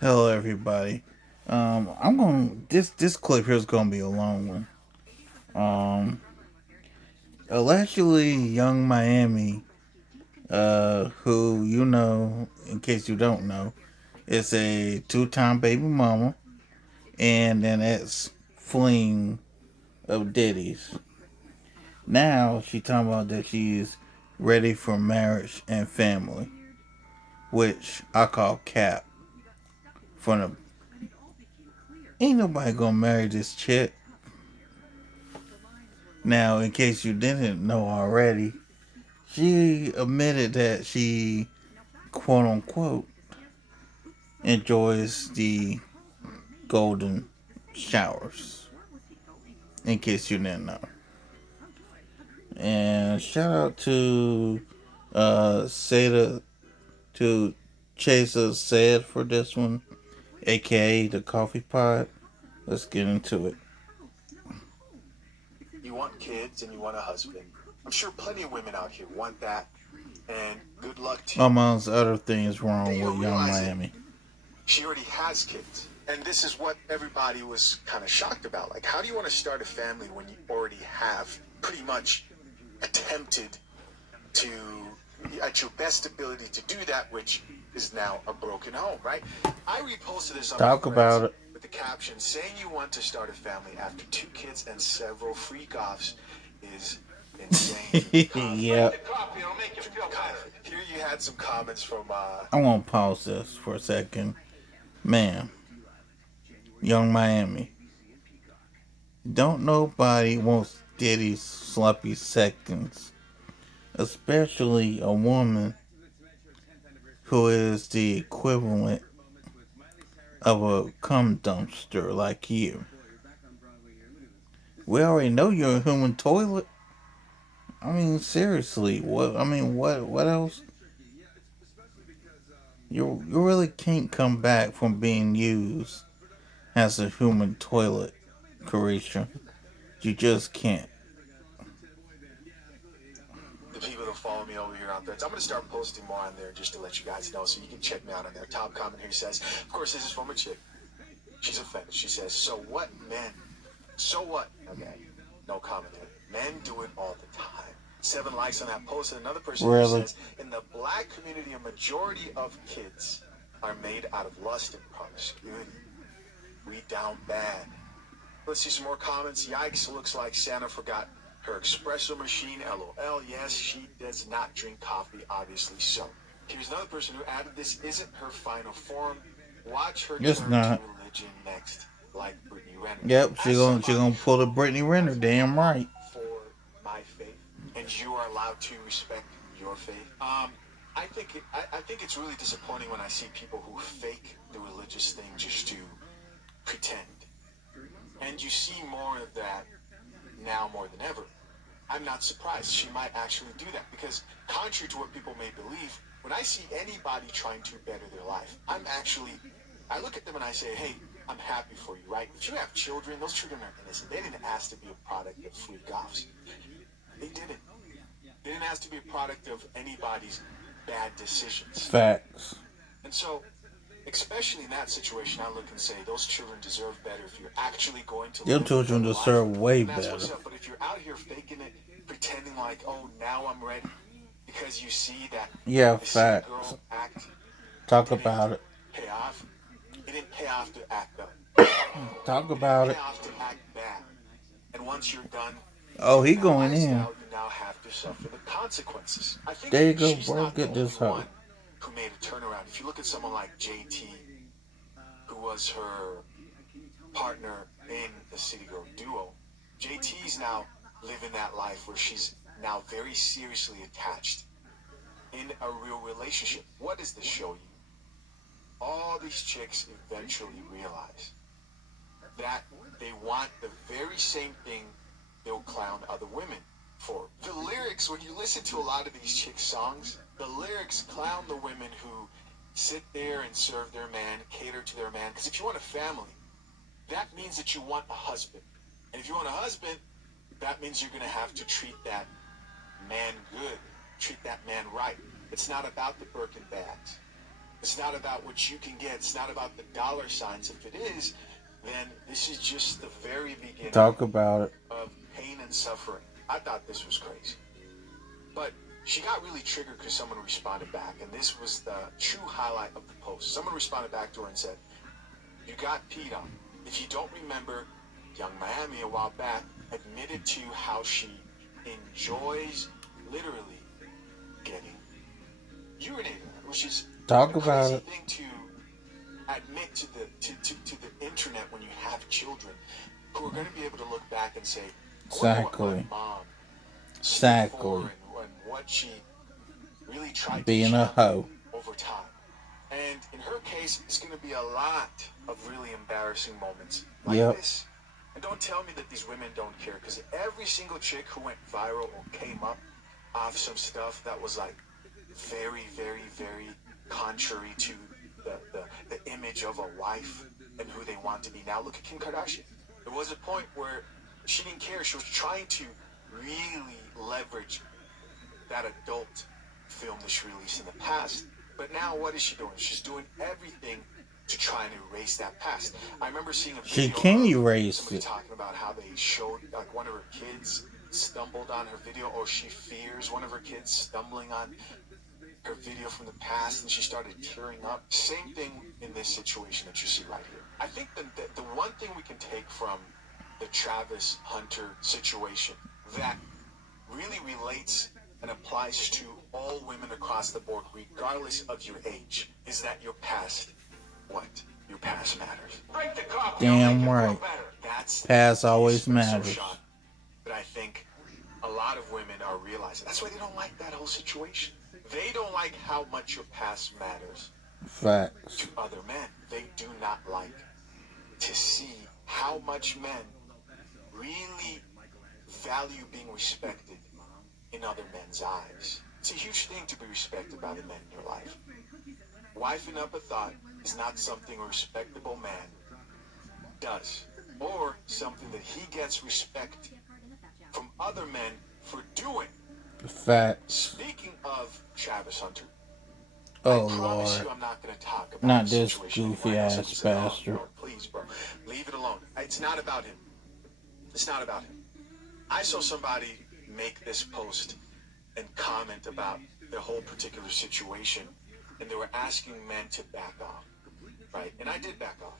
Hello, everybody. I'm going. This clip here is going to be a long one. Um, Allegedly, Young Miami, who in case you don't know, is a two-time baby mama and an ex-fling of Diddy's. Now she talking about that she's ready for marriage and family, which I call cap. For the ain't nobody gonna marry this chick. Now, in case you didn't know already, she admitted that she, quote unquote, enjoys the golden showers. In case you didn't know. And shout out to Seda, to Chaser said for this one, aka the coffee pot. Let's get into it. You want kids and you want a husband. I'm sure plenty of women out here want that, and good luck to you. Amongst other things Then wrong you'll with Young realize that Miami. she already has kids. And this is what everybody was kind of shocked about. Like, how do you want to start a family when you already have pretty much attempted to, at your best ability to do that, which is now a broken home, right? I reposted this on my Talk threads about it. with the caption saying you want to start a family after 2 kids and several freak offs is insane. Yeah. Here you had some comments from I'm gonna pause this for a second. Man, Young Miami. Don't nobody wants Diddy's sloppy seconds. Especially a woman who is the equivalent of a cum dumpster like you. We already know you're a human toilet. I mean, seriously, what else? You really can't come back from being used as a human toilet, Carisha. You just can't. the people that follow me over here on threads. I'm going to start posting more on there just to let you guys know so you can check me out on there. Top comment here says, of course, this is from a chick. She's offended. She says, so what, men? So what? Okay, no comment there. Men do it all the time. 7 likes on that post. And another person here Really? says, in the black community, a majority of kids are made out of lust and promiscuity. We down bad. Let's see some more comments. Yikes, looks like Santa forgot her espresso machine. LOL. Yes, she does not drink coffee, obviously so. Here's another person who added this isn't her final form. Watch her It's turn to not. religion next, like Brittany Renner. Yep, As she somebody gonna pull a who Brittany Renner. has Damn fought right. for my faith, and you are allowed to respect your faith. I think it's really disappointing when I see people who fake the religious thing just to pretend. And you see more of that now more than ever. I'm not surprised. She might actually do that because, contrary to what people may believe, when I see anybody trying to better their life, I look at them and I say, hey, I'm happy for you, right? If you have children, those children are innocent. They didn't ask to be a product of freak offs. They didn't. They didn't ask to be a product of anybody's bad decisions. Facts. And so, especially in that situation, I look and say those children deserve better if you're actually going to Them live a children better life. deserve way And that's better. what's up. But if you're out here faking it, pretending like, oh, now I'm ready, because you see that Yeah, the city facts. girl act Talk didn't about it. pay off. It didn't pay off to act up. Talk It didn't about pay it. off to act bad. And once you're done Oh, living he that going in. lifestyle, you now have to suffer the consequences. I think There you go, she's bro. not the Get only this hoe. one who made a turnaround. If you look at someone like JT, who was her partner in the City Girl duo, JT's now living that life where she's now very seriously attached in a real relationship. What does this show you? All these chicks eventually realize that they want the very same thing they'll clown other women for. The lyrics, when you listen to a lot of these chick songs, the lyrics clown the women who sit there and serve their man, cater to their man. Because if you want a family, that means that you want a husband. And if you want a husband, that means you're going to have to treat that man good, treat that man right. It's not about the Birkin bags. It's not about what you can get. It's not about the dollar signs. If it is, then this is just the very beginning Talk about it. of pain and suffering. I thought this was crazy. But she got really triggered because someone responded back, and this was the true highlight of the post. Someone responded back to her and said, "You got peed on. If you don't remember, Young Miami a while back admitted to how she enjoys literally getting urinated on, which is a Talk about crazy it. thing to admit to the internet when you have children who are going to be able to look back and say, I wonder what my Exactly. mom stood for Exactly. and what she really tried to Being a champion hoe. over time. And in her case, it's going to be a lot of really embarrassing moments like Yep. this. And don't tell me that these women don't care, because every single chick who went viral or came up off some stuff that was like very, very, very contrary to the image of a wife and who they want to be. Now look at Kim Kardashian. There was a point where she didn't care. She was trying to really leverage that adult film that she released in the past. But now what is she doing? She's doing everything to try and erase that past. I remember seeing a She video can of erase somebody it. talking about how they showed like one of her kids stumbled on her video, or she fears one of her kids stumbling on her video from the past, and she started tearing up. Same thing in this situation that you see right here. I think the one thing we can take from the Travis Hunter situation that really relates and applies to all women across the board, regardless of your age, is that your past, what? Your past matters. Break the cop, Damn right. That's Past the always espresso matters. shot that I think a lot of women are realizing. That's why they don't like that whole situation. They don't like how much your past matters Facts. to other men. They do not like to see how much men really value being respected in other men's eyes. It's a huge thing to be respected by the men in your life. Wifing up a thought is not something a respectable man does, or something that he gets respect from other men for doing. Facts. Speaking of Travis Hunter, I Oh promise Lord. you I'm not going to talk about Not his this situation anymore. goofy I know ass somebody said, oh, bastard. bro, please, bro, leave it alone. It's not about him. It's not about him. I saw somebody make this post and comment about the whole particular situation, and they were asking men to back off, right? And I did back off.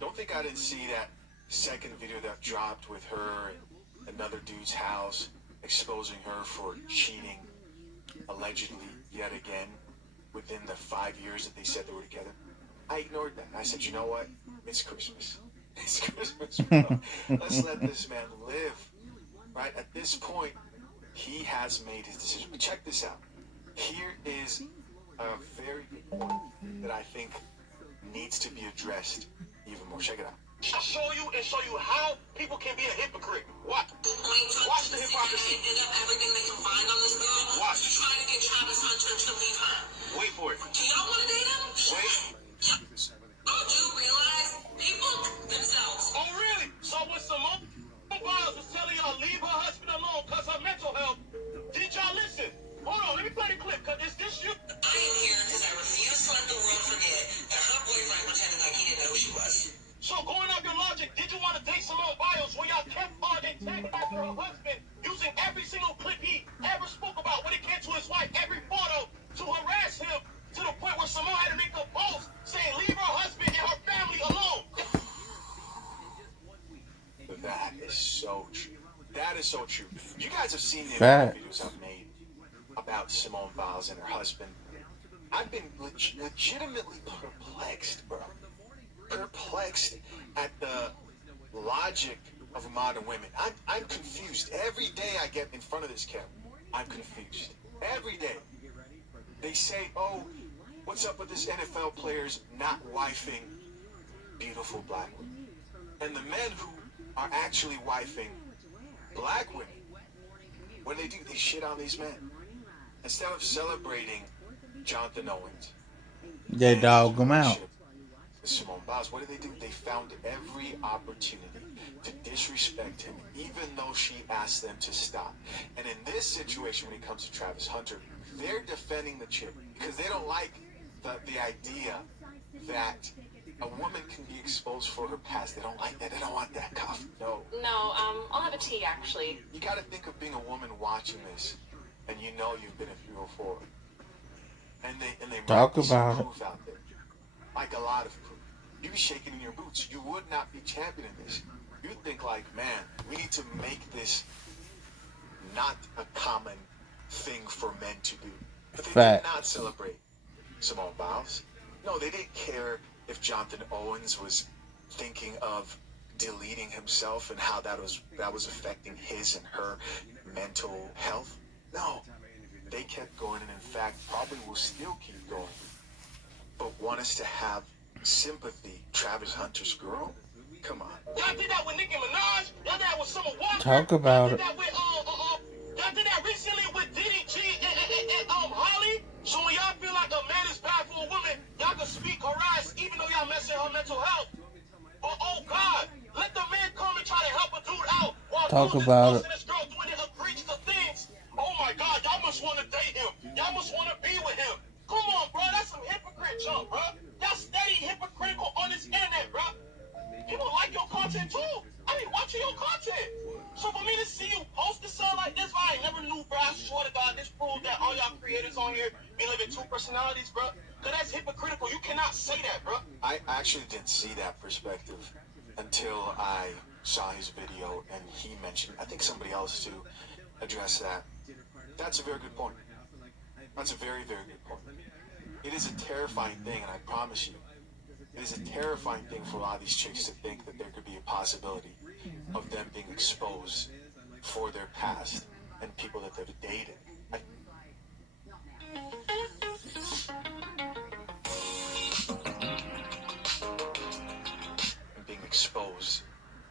Don't think I didn't see that second video that dropped with her in another dude's house, exposing her for cheating, allegedly, yet again, within the 5 years that they said they were together. I ignored that. I said, you know what? It's Christmas. It's Christmas, bro. Let's let this man live, right? At this point, he has made his decision. But check this out. Here is a very good point that I think needs to be addressed even more. Check it out. I'll show you and show you how people can be a hypocrite. Watch. Watch the hypocrisy. And everything they can find on this girl. Watch. You're trying to get Travis Hunter to leave her. Wait for it. Do y'all want to date him? Wait. Don't you realize people themselves? Oh, really? So when Simone Biles was telling y'all leave her husband alone because her mental health, did y'all listen? Hold on, let me play the clip, because is this you? I am here because I refuse to let the world forget that her boyfriend pretended like he didn't know who she was. So going off your logic, did you want to date Simone Biles where y'all kept on antagonizing her husband using every single clip he ever spoke about when it came to his wife, every photo, to harass him to the point where Simone had to make a post saying leave her husband and her family alone? That is so true. That is so true. You guys have seen the amount of videos I've made about Simone Biles and her husband. I've been legitimately perplexed, bro. Perplexed at the logic of modern women. I'm confused. Every day I get in front of this camera, I'm confused. Every day. They say, oh, what's up with this NFL players not wifing beautiful black women? And the men who are actually wifing black women, what do? They shit on these men. Instead of celebrating Jonathan Owens, They dog them out. Simone Biles, what do? They found every opportunity to disrespect him, even though she asked them to stop. And in this situation, when it comes to Travis Hunter, they're defending the chick because they don't like the idea that a woman can be exposed for her past. They don't like that. They don't want that coffee. No. No, I'll have a tea actually. You got to think of being a woman watching this, and you know you've been through before, and they might Talk be some about it. proof out there, like a lot of proof. You'd be shaking in your boots. You would not be championing this. You'd think like, man, we need to make this not a common thing for men to do. But they did not Facts. celebrate Simone Biles. No, they didn't care if Jonathan Owens was thinking of deleting himself and how that was affecting his and her mental health. No, they kept going, and in fact, probably will still keep going. But want us to have sympathy, Travis Hunter's girl? Come on. Y'all did that with Nicki Minaj. Y'all did that with Summer Walker. Talk about Y'all did it. that with y'all did that recently with Diddy G and Holly. So when y'all feel like a man is bad for a woman, y'all can speak her ass even though y'all messing her mental health. But oh God, let the man come and try to help a dude out while Talk dude is about it. busting this girl doing it egregious things. Oh my God, y'all must want to date him. Y'all must want to be with him. Come on, bro, that's some hypocrite junk, bro. Y'all steady hypocritical on this internet, bro. People like your content too. I mean, watching your content. So for me to see you post this something like this, I never knew, bro. I swear to God, this proves that all y'all creators on here be living two personalities, bro. Cause that's hypocritical. You cannot say that, bro. I actually didn't see that perspective until I saw his video and he mentioned, I think somebody else too, addressed that. That's a very good point. That's a very, very good point. It is a terrifying thing, and I promise you, it is a terrifying thing for a lot of these chicks to think that there could be a possibility of them being exposed for their past and people that they've dated. And being exposed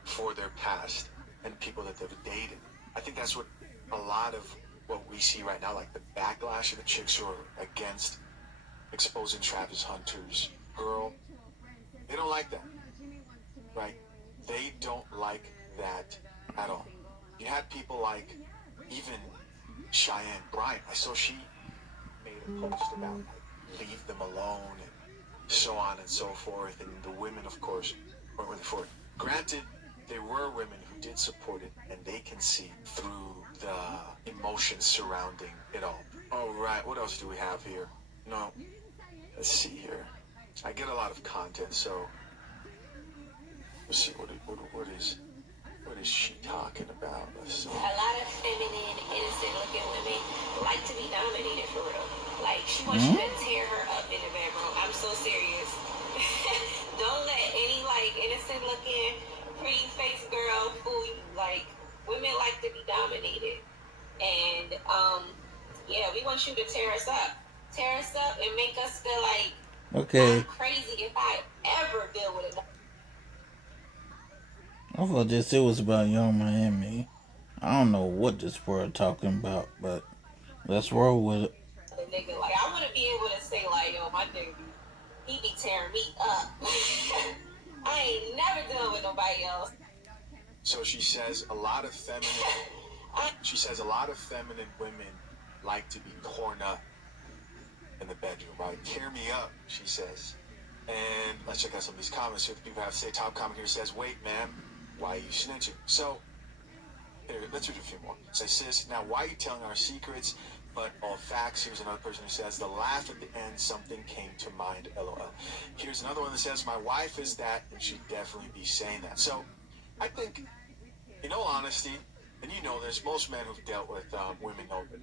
for their past and people that they've dated. I think that's what a lot of what we see right now, like the backlash of the chicks who are against exposing Travis Hunter's girl. They don't like that, right? They don't like that at all. You had people like even Cheyenne Bryant. I saw she made a post about like leave them alone and so on and so forth. And the women, of course, weren't really for it. Granted, there were women who did support it, and they can see through the emotions surrounding it all. All right, what else do we have here? No, let's see here. I get a lot of content, so let's see what is she talking about? Let's see. A lot of feminine, innocent looking women like to be dominated for real. Like she wants you to tear her up in the bedroom. I'm so serious. Don't let any like innocent looking, pretty face girl fool you. Like women like to be dominated, and yeah, we want you to tear us up, and make us feel like I'm Okay. crazy if I ever deal with it. I thought this it was about Young Miami. I don't know what this world talking about, but let's roll with it. The nigga, like I want to be able to say like, yo, my nigga, he be tearing me up. I ain't never dealing with nobody else. So she says a lot of feminine. She says a lot of feminine women like to be torn up in the bedroom, right? Tear me up, she says. And let's check out some of these comments. Here, the people have to say. Top comment here says, "Wait, man, why are you snitching?" So here, let's read a few more. Say, sis, now why are you telling our secrets? But all facts. Here's another person who says, the laugh at the end, something came to mind, LOL. Here's another one that says, my wife is that, and she'd definitely be saying that. So I think, in all honesty, and you know this, most men who've dealt with women know that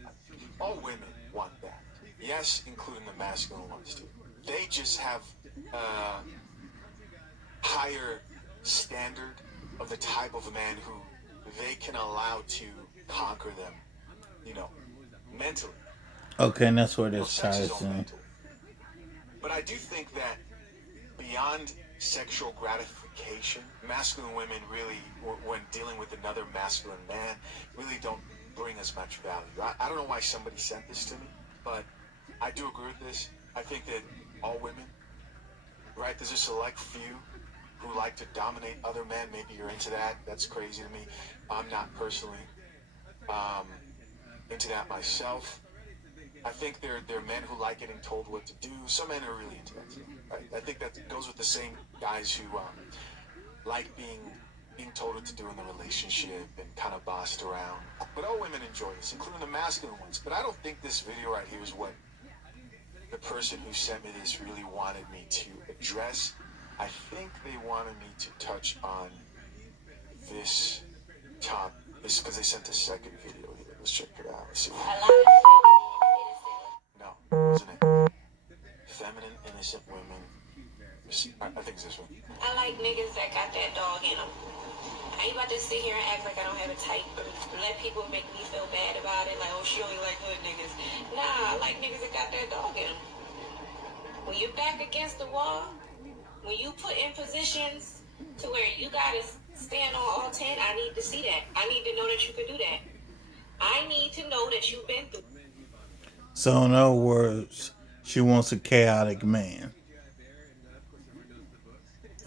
all women want that. Yes, including the masculine ones too. They just have a higher standard of the type of man who they can allow to conquer them, you know, mentally. Okay, and that's where Well, this sex is ties all in. mental. But I do think that beyond sexual gratification, masculine women really, when dealing with another masculine man, really don't bring as much value. I don't know why somebody sent this to me, but I do agree with this. I think that all women, right, there's a select few who like to dominate other men. Maybe you're into that. That's crazy to me. I'm not personally into that myself. I think there are men who like getting told what to do. Some men are really into that stuff, right? I think that goes with the same guys who like being told what to do in the relationship and kind of bossed around. But all women enjoy this, including the masculine ones. But I don't think this video right here is what the person who sent me this really wanted me to address. I think they wanted me to touch on this top. This because they sent a second video here. Let's check it out. Let's see. No, wasn't it? Feminine, innocent women. I think it's this one. I like niggas that got that dog in them. I ain't about to sit here and act like I don't have a type or let people make me feel bad about it. Like, oh, she only like hood niggas. Nah, I like niggas that got that dog in them. When you're back against the wall, when you put in positions to where you gotta stand on all 10, I need to see that. I need to know that you can do that. I need to know that you've been through So, in other words, she wants a chaotic man.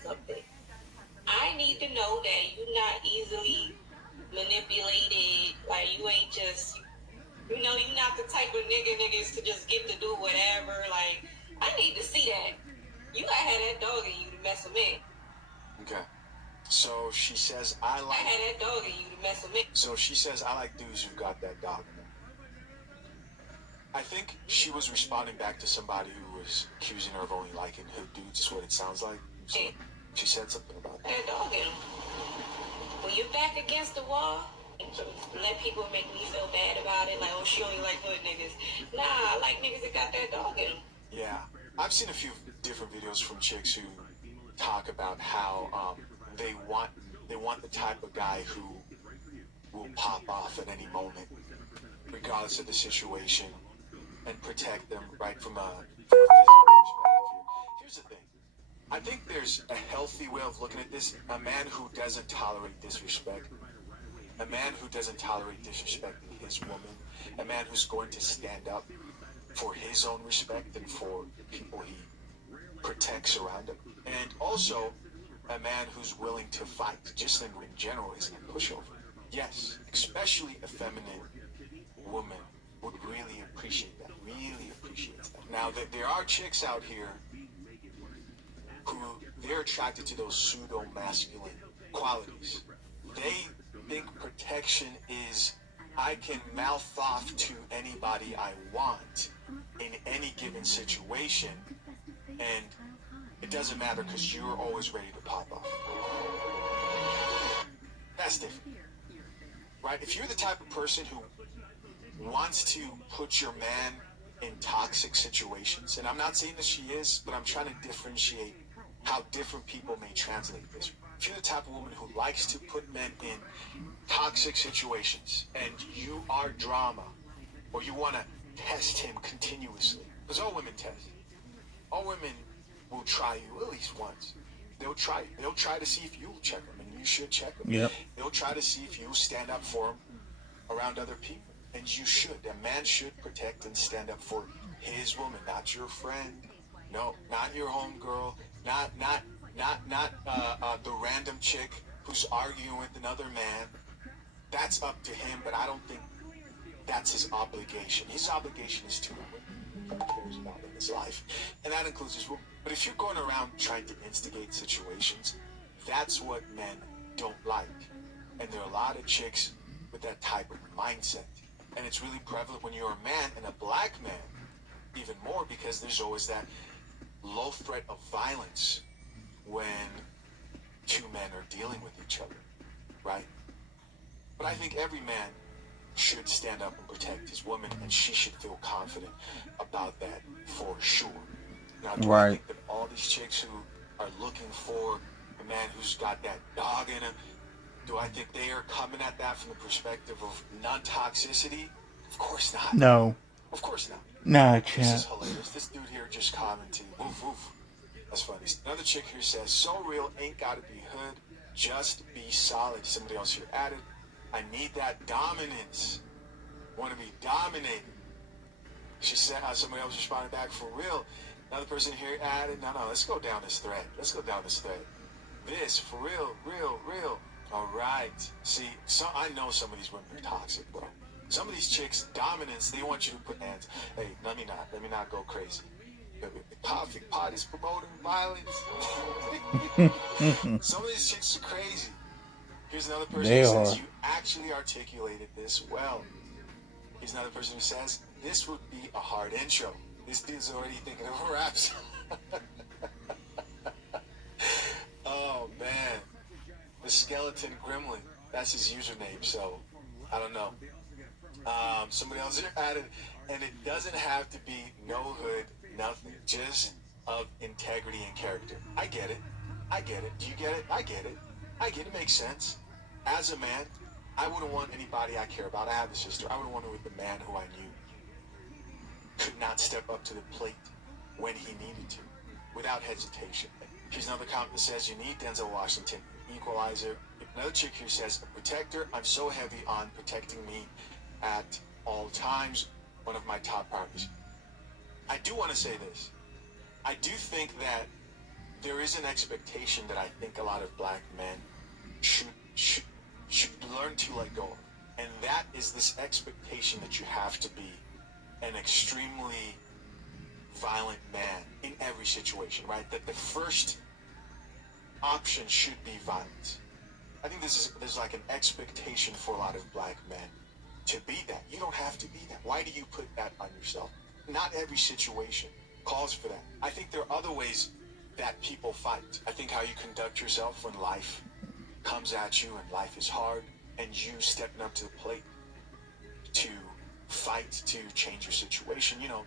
something. I need to know that you're not easily manipulated. Like, you ain't just, you're not the type of niggas to just get to do whatever. Like, I need to see that. You gotta have that dog in you to mess with me. Okay. So she says, I had that dog in you to mess with me. So she says, I like dudes who've got that dog in them. I think she was responding back to somebody who was accusing her of only liking hood dudes, is what it sounds like. So she said something about that. That dog in them. When you're back against the wall, let people make me feel bad about it. Like, oh, she only like hood niggas. Nah, I like niggas that got that dog in them. Yeah. I've seen a few different videos from chicks who talk about how they want the type of guy who will pop off at any moment, regardless of the situation, and protect them right from a physical perspective here. Here's the thing. I think there's a healthy way of looking at this. A man who doesn't tolerate disrespect. A man who doesn't tolerate disrespecting his woman. A man who's going to stand up for his own respect and for people he protects around him. And also, a man who's willing to fight, just in general, isn't a pushover. Yes, especially a feminine woman would really appreciate that. Really appreciates that. Now, there are chicks out here who they're attracted to those pseudo-masculine qualities. They think protection is I can mouth off to anybody I want in any given situation, and it doesn't matter because you're always ready to pop off. That's different, right? If you're the type of person who wants to put your man in toxic situations, and I'm not saying that she is, but I'm trying to differentiate how different people may translate this. If you're the type of woman who likes to put men in toxic situations and you are drama, or you want to test him continuously, because all women test. All women will try you at least once. They'll try you. They'll try to see if you'll check them, and you should check them. Yep. They'll try to see if you'll stand up for them around other people, and you should. A man should protect and stand up for his woman, not your friend. No, not your homegirl. Not the random chick who's arguing with another man. That's up to him, but I don't think that's his obligation. His obligation is to who cares about in his life, and that includes his woman. But if you're going around trying to instigate situations, that's what men don't like. And there are a lot of chicks with that type of mindset. And it's really prevalent when you're a man, and a black man even more, because there's always that low threat of violence when two men are dealing with each other, right? But I think every man should stand up and protect his woman, and she should feel confident about that for sure. Now, do I Right. think that all these chicks who are looking for a man who's got that dog in him, do I think they are coming at that from the perspective of non-toxicity? Of course not. No. Of course not. Nah, This is chat. hilarious. This dude here just commented, woof woof. That's funny. Another chick here says, so real, ain't gotta be hood, just be solid. Somebody else here added, I need that dominance. Want to be dominated. She said, somebody else responded back, for real. Another person here added, no, let's go down this thread. Let's go down this thread. This, for real, real. All right. See, I know some of these women are toxic, bro. Some of these chicks, dominance, they want you to put hands. Hey, let me not go crazy. Pot is promoting violence. Some of these chicks are crazy. Here's another person They who says, are. you actually articulated this well. Here's another person who says, this would be a hard intro. This dude's already thinking of raps. Oh, man. The Skeleton Gremlin. That's his username, so I don't know. Somebody else here added, and it doesn't have to be no hood, nothing, just of integrity and character. I get it. I get it. Do you get it? I get it. I get it. Makes sense. As a man, I wouldn't want anybody I care about. I have a sister. I wouldn't want her with the man who I knew could not step up to the plate when he needed to, without hesitation. Here's another comment that says, you need Denzel Washington, equalizer. Another chick here says, a protector. I'm so heavy on protecting me at all times. One of my top priorities. I do want to say this. I do think that there is an expectation that I think a lot of black men should should should learn to let go of. And that is this expectation that you have to be an extremely violent man in every situation, right? That the first option should be violence. I think there's like an expectation for a lot of black men to be that. You don't have to be that. Why do you put that on yourself? Not every situation calls for that. I think there are other ways that people fight. I think how you conduct yourself when life comes at you and life is hard, and you stepping up to the plate to fight to change your situation. You know,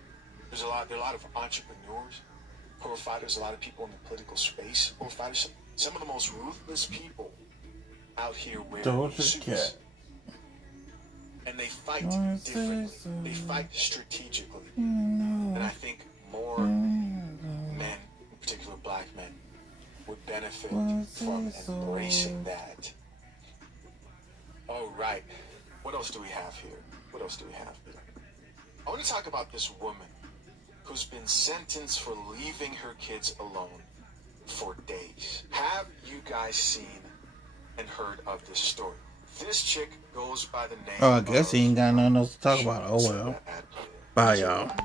there are a lot of entrepreneurs who are fighters, a lot of people in the political space who are fighters. Some of the most ruthless people out here wear Doja Cat. suits, and they fight differently. They fight strategically. And I think more men, in particular black men, would benefit from embracing that. All right. What else do we have here? What else do we have here? I want to talk about this woman who's been sentenced for leaving her kids alone for days. Have you guys seen and heard of this story? This chick goes by the name Oh, I guess he of ain't got nothing else to talk shoot, about. Oh let's let well. that ad play there. Bye, So y'all.